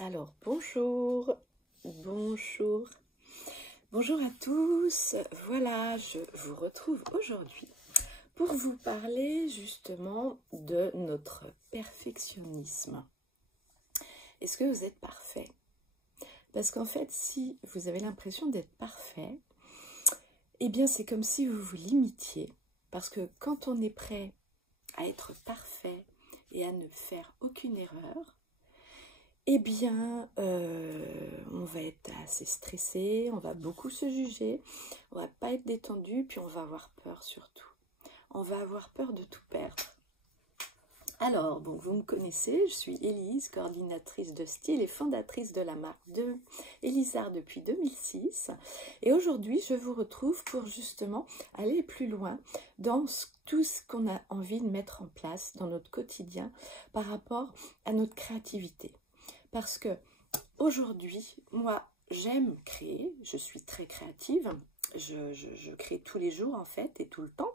Alors, bonjour, bonjour, bonjour à tous. Voilà, je vous retrouve aujourd'hui pour vous parler justement de notre perfectionnisme. Est-ce que vous êtes parfait? Parce qu'en fait, si vous avez l'impression d'être parfait, eh bien c'est comme si vous vous limitiez. Parce que quand on est prêt à être parfait et à ne faire aucune erreur, eh bien, on va être assez stressé, on va beaucoup se juger, on va pas être détendu, puis on va avoir peur surtout. On va avoir peur de tout perdre. Alors, donc vous me connaissez, je suis Élise, coordinatrice de style et fondatrice de la marque de Elisard depuis 2006. Et aujourd'hui, je vous retrouve pour justement aller plus loin dans tout ce qu'on a envie de mettre en place dans notre quotidien par rapport à notre créativité. Parce que aujourd'hui, moi, j'aime créer, je suis très créative, je crée tous les jours en fait et tout le temps,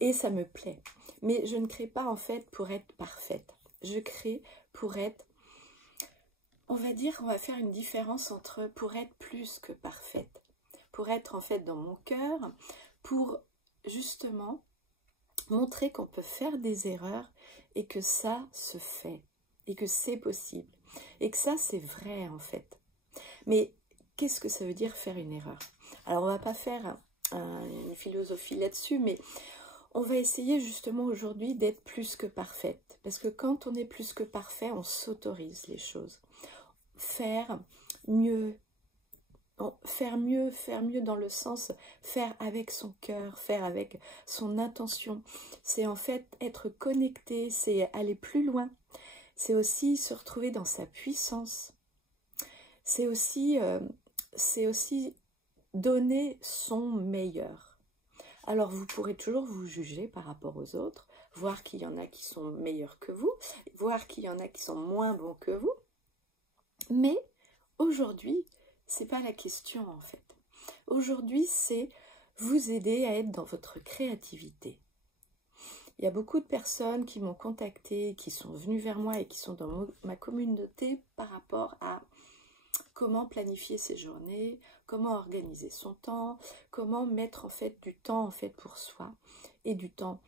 et ça me plaît. Mais je ne crée pas en fait pour être parfaite, je crée pour être, on va dire, on va faire une différence entre pour être plus que parfaite, pour être en fait dans mon cœur, pour justement montrer qu'on peut faire des erreurs et que ça se fait, et que c'est possible. Et que ça, c'est vrai en fait. Mais qu'est-ce que ça veut dire faire une erreur? Alors, on ne va pas faire une philosophie là-dessus, mais on va essayer justement aujourd'hui d'être plus que parfaite. Parce que quand on est plus que parfait, on s'autorise les choses. Faire mieux dans le sens faire avec son cœur, faire avec son intention. C'est en fait être connecté, c'est aller plus loin. C'est aussi se retrouver dans sa puissance. C'est aussi donner son meilleur. Alors vous pourrez toujours vous juger par rapport aux autres, voir qu'il y en a qui sont meilleurs que vous, voir qu'il y en a qui sont moins bons que vous. Mais aujourd'hui, c'est pas la question en fait. Aujourd'hui, c'est vous aider à être dans votre créativité. Il y a beaucoup de personnes qui m'ont contacté, qui sont venues vers moi et qui sont dans ma communauté par rapport à comment planifier ses journées, comment organiser son temps, comment mettre en fait du temps en fait pour soi et du temps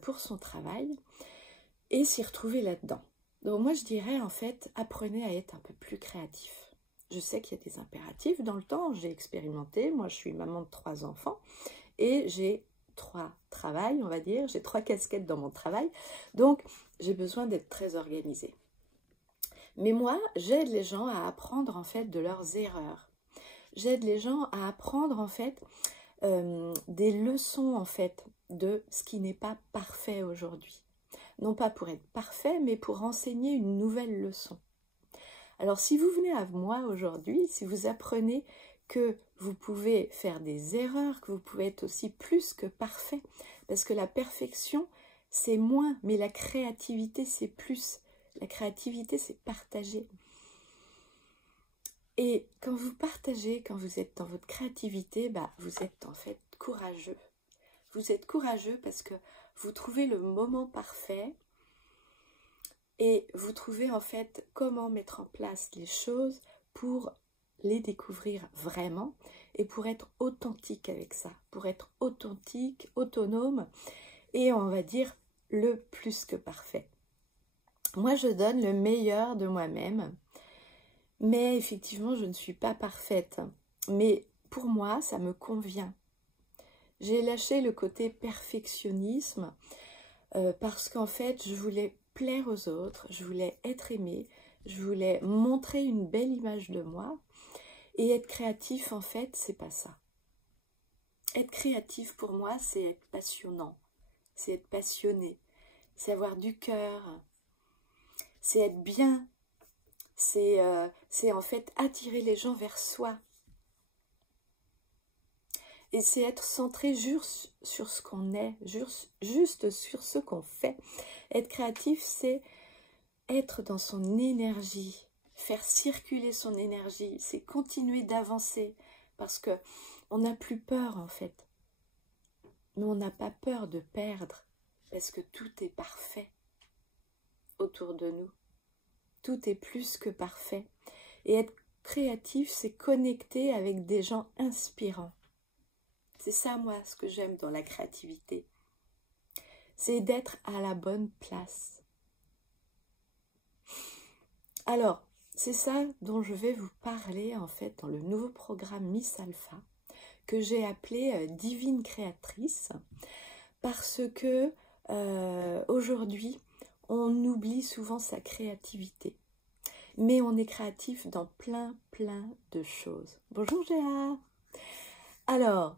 pour son travail et s'y retrouver là-dedans. Donc moi je dirais en fait apprenez à être un peu plus créatif. Je sais qu'il y a des impératifs dans le temps, j'ai expérimenté, moi je suis maman de 3 enfants et j'ai 3 travails, on va dire, j'ai 3 casquettes dans mon travail, donc j'ai besoin d'être très organisée. Mais moi, j'aide les gens à apprendre en fait de leurs erreurs. J'aide les gens à apprendre en fait des leçons en fait de ce qui n'est pas parfait aujourd'hui. Non pas pour être parfait, mais pour enseigner une nouvelle leçon. Alors si vous venez à moi aujourd'hui, si vous apprenez que vous pouvez faire des erreurs, que vous pouvez être aussi plus que parfait, parce que la perfection c'est moins, mais la créativité c'est plus. La créativité, c'est partager. Et quand vous partagez, quand vous êtes dans votre créativité, bah, vous êtes en fait courageux. Vous êtes courageux parce que vous trouvez le moment parfait et vous trouvez en fait comment mettre en place les choses pour les découvrir vraiment et pour être authentique avec ça, pour être authentique, autonome et on va dire le plus que parfait. Moi, je donne le meilleur de moi-même, mais effectivement, je ne suis pas parfaite. Mais pour moi, ça me convient. J'ai lâché le côté perfectionnisme parce qu'en fait, je voulais plaire aux autres, je voulais être aimée, je voulais montrer une belle image de moi. Et être créatif, en fait, c'est pas ça. Être créatif, pour moi, c'est être passionnant, c'est être passionné, c'est avoir du cœur, c'est être bien, c'est en fait attirer les gens vers soi. Et c'est être centré juste sur ce qu'on est, juste sur ce qu'on fait. Être créatif, c'est être dans son énergie, faire circuler son énergie, c'est continuer d'avancer parce que on n'a plus peur en fait. Mais on n'a pas peur de perdre parce que tout est parfait autour de nous. Tout est plus que parfait. Et être créatif, c'est connecter avec des gens inspirants. C'est ça, moi, ce que j'aime dans la créativité. C'est d'être à la bonne place. Alors, c'est ça dont je vais vous parler, en fait, dans le nouveau programme Miss Alpha, que j'ai appelé Divine Créatrice, parce que aujourd'hui, on oublie souvent sa créativité. Mais on est créatif dans plein de choses. Bonjour Géa. Alors,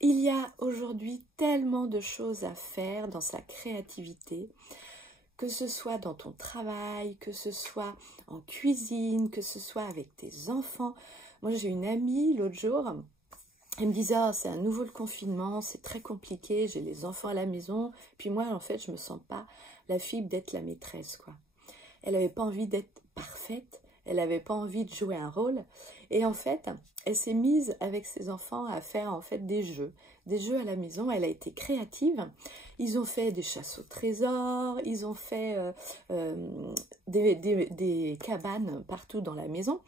il y a aujourd'hui tellement de choses à faire dans sa créativité, que ce soit dans ton travail, que ce soit en cuisine, que ce soit avec tes enfants. Moi, j'ai une amie l'autre jour, elle me disait « Ah, c'est à nouveau le confinement, c'est très compliqué, j'ai les enfants à la maison. » Puis moi, en fait, je me sens pas la fibre d'être la maîtresse, quoi. Elle n'avait pas envie d'être parfaite, elle n'avait pas envie de jouer un rôle. Et en fait, elle s'est mise avec ses enfants à faire en fait des jeux à la maison. Elle a été créative. Ils ont fait des chasses au trésor, ils ont fait des cabanes partout dans la maison.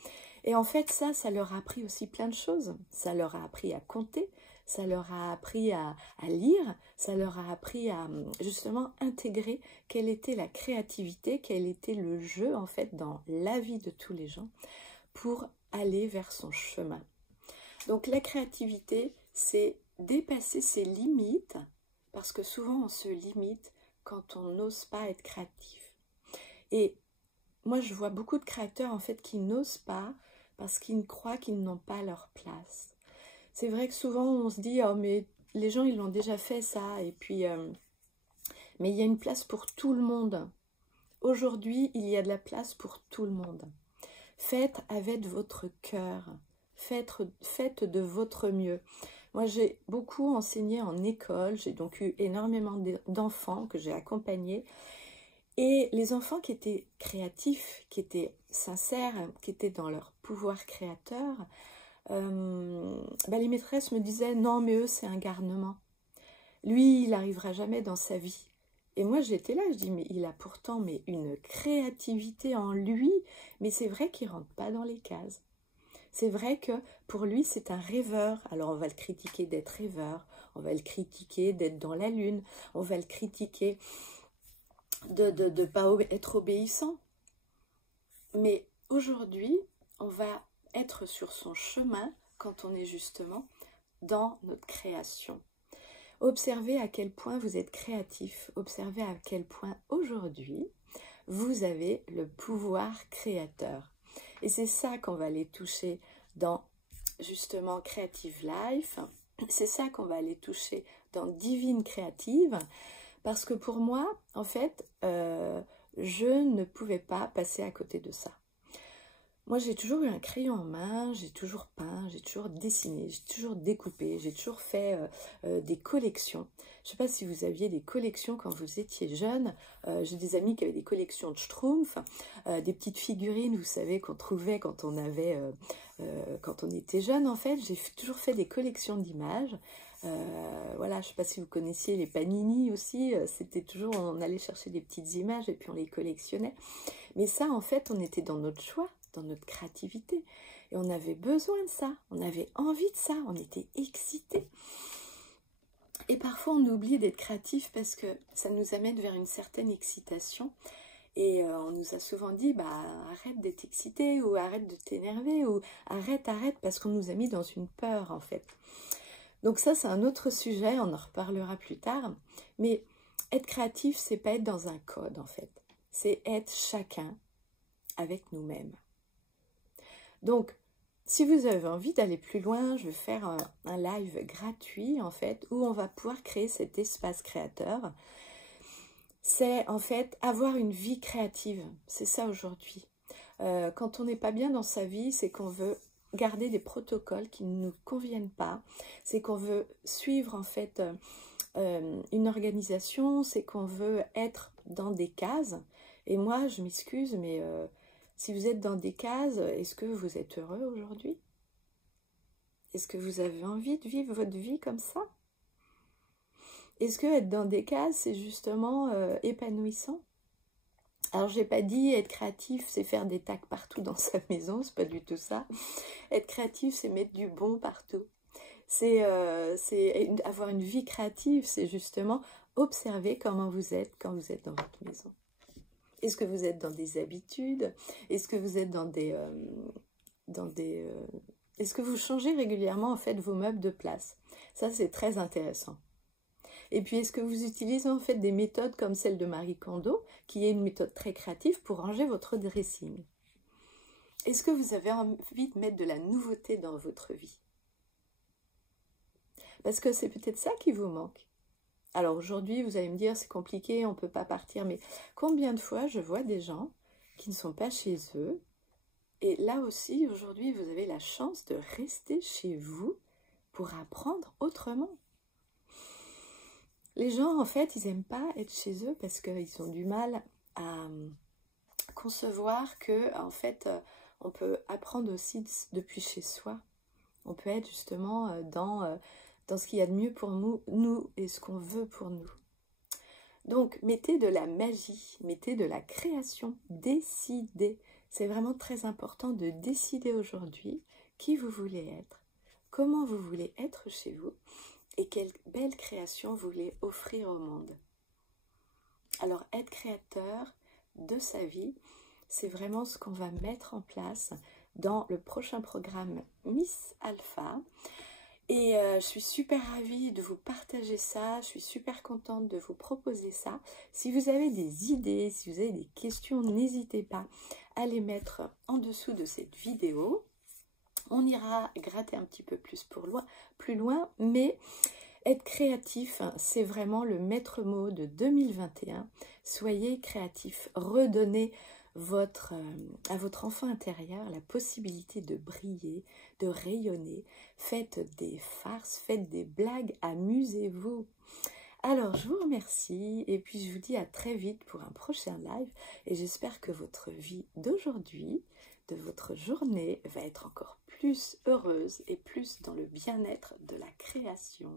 Et en fait, ça leur a appris aussi plein de choses. Ça leur a appris à compter, ça leur a appris à lire, ça leur a appris à justement intégrer quelle était la créativité, quel était le jeu en fait dans la vie de tous les gens pour aller vers son chemin. Donc la créativité, c'est dépasser ses limites, parce que souvent on se limite quand on n'ose pas être créatif. Et moi je vois beaucoup de créateurs en fait qui n'osent pas parce qu'ils croient qu'ils n'ont pas leur place. C'est vrai que souvent on se dit « Oh mais les gens ils l'ont déjà fait ça » et puis mais il y a une place pour tout le monde. Aujourd'hui, il y a de la place pour tout le monde. Faites avec votre cœur. Faites de votre mieux. Moi, j'ai beaucoup enseigné en école. J'ai donc eu énormément d'enfants que j'ai accompagnés. Et les enfants qui étaient créatifs, qui étaient sincères, qui étaient dans leur pouvoir créateur, les maîtresses me disaient « Non, mais eux, c'est un garnement. Lui, il n'arrivera jamais dans sa vie. » Et moi, j'étais là, je dis, mais il a pourtant une créativité en lui, mais c'est vrai qu'il ne rentre pas dans les cases. C'est vrai que pour lui, c'est un rêveur. Alors, on va le critiquer d'être rêveur, on va le critiquer d'être dans la lune, on va le critiquer de ne pas être obéissant. Mais aujourd'hui, on va être sur son chemin quand on est justement dans notre création. Observez à quel point vous êtes créatif, observez à quel point aujourd'hui vous avez le pouvoir créateur. Et c'est ça qu'on va aller toucher dans justement Creative Life, c'est ça qu'on va aller toucher dans Divine Créative, parce que pour moi, en fait, je ne pouvais pas passer à côté de ça. Moi, j'ai toujours eu un crayon en main, j'ai toujours peint, j'ai toujours dessiné, j'ai toujours découpé, j'ai toujours fait des collections. Je ne sais pas si vous aviez des collections quand vous étiez jeune. J'ai des amis qui avaient des collections de Schtroumpfs, des petites figurines, vous savez, qu'on trouvait quand on était jeune. En fait, j'ai toujours fait des collections d'images. Voilà, je ne sais pas si vous connaissiez les Panini aussi. C'était toujours, on allait chercher des petites images et puis on les collectionnait. Mais ça, en fait, on était dans notre choix, dans notre créativité. Et on avait besoin de ça, on avait envie de ça, on était excités. Et parfois, on oublie d'être créatif parce que ça nous amène vers une certaine excitation. Et on nous a souvent dit, arrête d'être excité, ou arrête de t'énerver, ou arrête, parce qu'on nous a mis dans une peur, en fait. Donc ça, c'est un autre sujet, on en reparlera plus tard. Mais être créatif, c'est pas être dans un code, en fait. C'est être chacun avec nous-mêmes. Donc, si vous avez envie d'aller plus loin, je vais faire un live gratuit, en fait, où on va pouvoir créer cet espace créateur. C'est, en fait, avoir une vie créative. C'est ça aujourd'hui. Quand on n'est pas bien dans sa vie, c'est qu'on veut garder des protocoles qui ne nous conviennent pas. C'est qu'on veut suivre, en fait, une organisation. C'est qu'on veut être dans des cases. Et moi, je m'excuse, mais si vous êtes dans des cases, est-ce que vous êtes heureux aujourd'hui? Est-ce que vous avez envie de vivre votre vie comme ça? Est-ce que être dans des cases, c'est justement épanouissant? Alors, j'ai pas dit être créatif, c'est faire des tacs partout dans sa maison, c'est pas du tout ça. Être créatif, c'est mettre du bon partout. C'est avoir une vie créative, c'est justement observer comment vous êtes quand vous êtes dans votre maison. Est-ce que vous êtes dans des habitudes? Est-ce que vous êtes est-ce que vous changez régulièrement en fait vos meubles de place? Ça, c'est très intéressant. Et puis, est-ce que vous utilisez en fait des méthodes comme celle de Marie Kondo, qui est une méthode très créative pour ranger votre dressing? Est-ce que vous avez envie de mettre de la nouveauté dans votre vie? Parce que c'est peut-être ça qui vous manque. Alors aujourd'hui, vous allez me dire, c'est compliqué, on ne peut pas partir, mais combien de fois je vois des gens qui ne sont pas chez eux? Et là aussi, aujourd'hui, vous avez la chance de rester chez vous pour apprendre autrement. Les gens, en fait, ils n'aiment pas être chez eux parce qu'ils ont du mal à concevoir que, en fait, on peut apprendre aussi depuis chez soi. On peut être justement dans ce qu'il y a de mieux pour nous et ce qu'on veut pour nous. Donc, mettez de la magie, mettez de la création, décidez. C'est vraiment très important de décider aujourd'hui qui vous voulez être, comment vous voulez être chez vous et quelle belle création vous voulez offrir au monde. Alors, être créateur de sa vie, c'est vraiment ce qu'on va mettre en place dans le prochain programme Miss Alpha. Et je suis super ravie de vous partager ça, je suis super contente de vous proposer ça. Si vous avez des idées, si vous avez des questions, n'hésitez pas à les mettre en dessous de cette vidéo. On ira gratter un petit peu plus plus loin, mais être créatif, c'est vraiment le maître mot de 2021. Soyez créatif, redonnez à votre enfant intérieur la possibilité de briller, de rayonner. Faites des farces, faites des blagues, amusez-vous. Alors, je vous remercie et puis je vous dis à très vite pour un prochain live et j'espère que votre vie d'aujourd'hui, de votre journée, va être encore plus heureuse et plus dans le bien-être de la création.